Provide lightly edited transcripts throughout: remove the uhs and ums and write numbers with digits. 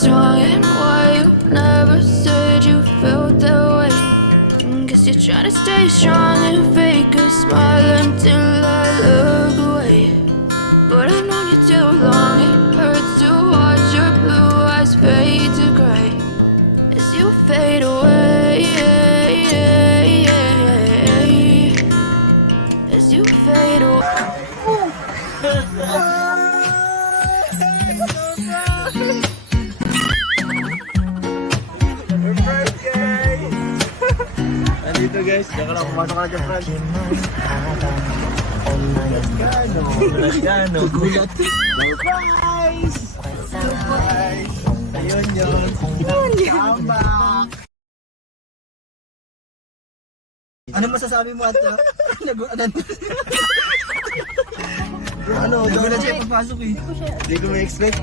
what's wrong and why you never said you felt that way. Guess you're trying to stay strong and fake a smile until I look away. But I've known you too long, it hurts to watch your blue eyes fade to gray as you fade away, as you fade away. Nandito guys, diyan ka lang pumasok ka na dyan, Franz. Lasgano. Gulat. Surprise! Surprise! Ayun yun. Tama. Ano masasabi mo, Ato? Nagulat siya pagpasok eh. Hindi ko ma-expect.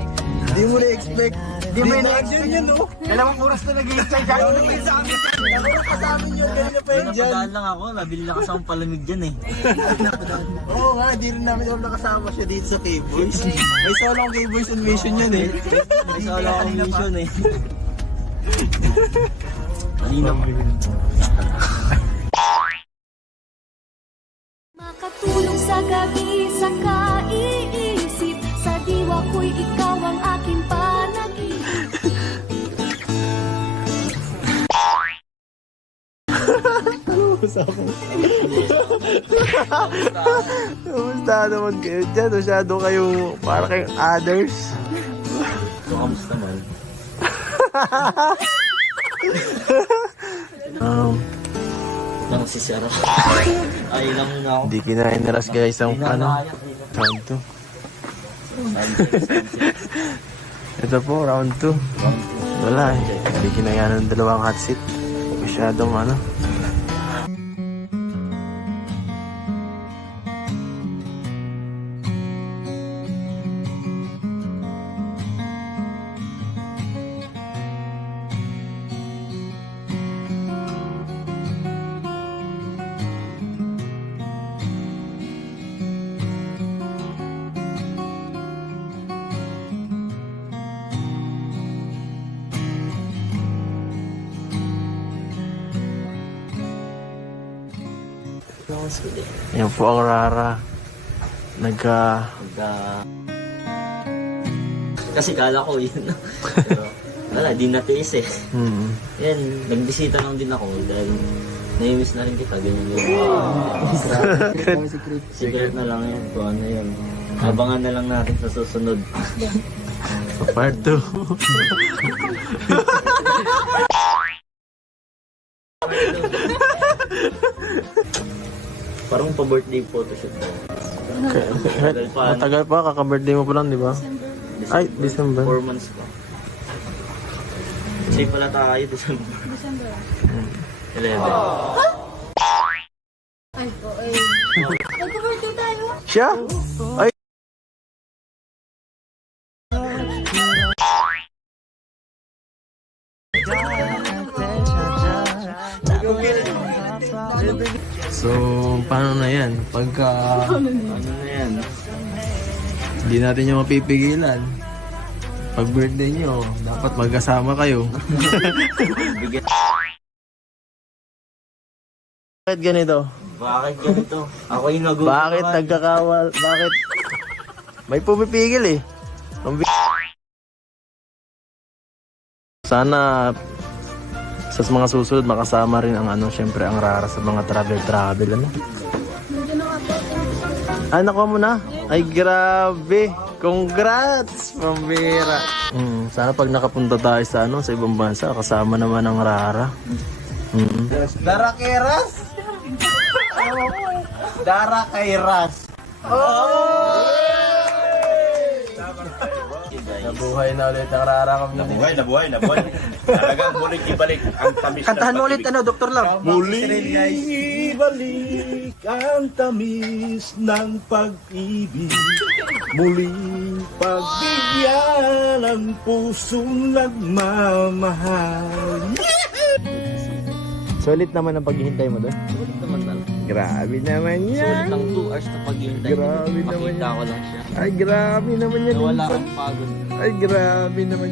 Hindi mo na-expect. Hindi mo na-expect yun, no? Dalawang oras na nag-i-expect dyan. Ano yung sa amin? Dalawang ka sa amin yun. Ganyan pa yun dyan. Napadaan lang ako, nabili lang kasi akong palamig dyan eh. Oo nga, di rin namin alam nakasama siya dito sa K-Boys. May solo ang K-Boys on mission yan eh. May sala akong mission eh. Kanina pa. Makatulong sa gabi sa kaiisip, sa diwa ko'y ikaw ang aking panaginip. Kamusta naman kayo dyan? Masyado kayo para kayong others. So, kamusta man? Lang si Sarah. Ay lang na ako. Hindi kinain na ras guys ang ano. Round 2. Ito po, round 2. Wala eh. Hindi kinain ng dalawang hot seat. Masyadong ano. Yan po ang Rara. Kasi kala ko yun. Pero wala, di natiis eh. Yan, nagbisita lang din ako dahil nai-miss na rin kita. Ganyan yun. Secret na lang yan. Kung ano yun. Abangan na lang natin sa susunod. Part 2. Parang pa-birthday photoshoot mo. Matagal pa, kaka-birthday mo pa lang, di ba? Ay, December. 4 months pa. Kasi pala tayo, December. 11. Ay, okay. Nagka-birthday tayo. Siya? Ay! So, paano na yan? Pagka Ano na yan? hindi natin yung mapipigilan, pag birthday nyo, dapat magkasama kayo. Bakit ganito? Bakit ganito? Ako yung nagugulo. Bakit nagkakawal? Bakit? May pumipigil eh. Sana sa mga susunod makasama rin ang ano, syempre ang Rara sa mga travel ano. Ay, nakuha mo na? Ay, grabe. Congrats, pambira. Sana pag nakapunta tayo sa ano, sa ibang bansa, kasama naman ang Rara. Darakeras? Darakairas. Nabuhay na ulit ang Rara kami. Nabuhay. Talagang muling ibalik ang tamis. Kantahan mo ulit ano, Dr. Love. Muling ibalik ang tamis ng pag-ibig. Muling pagbigyan ang pusong nagmamahal. Sulit naman ang paghihintay mo doon. Sulit naman talaga. Grabe naman yan. Sulit ang 2 hours na paghihintay. Grabe naman Makita yan. ko lang siya. Ay, grabe naman yan. Nawala ang pagod. Ay, grabe naman.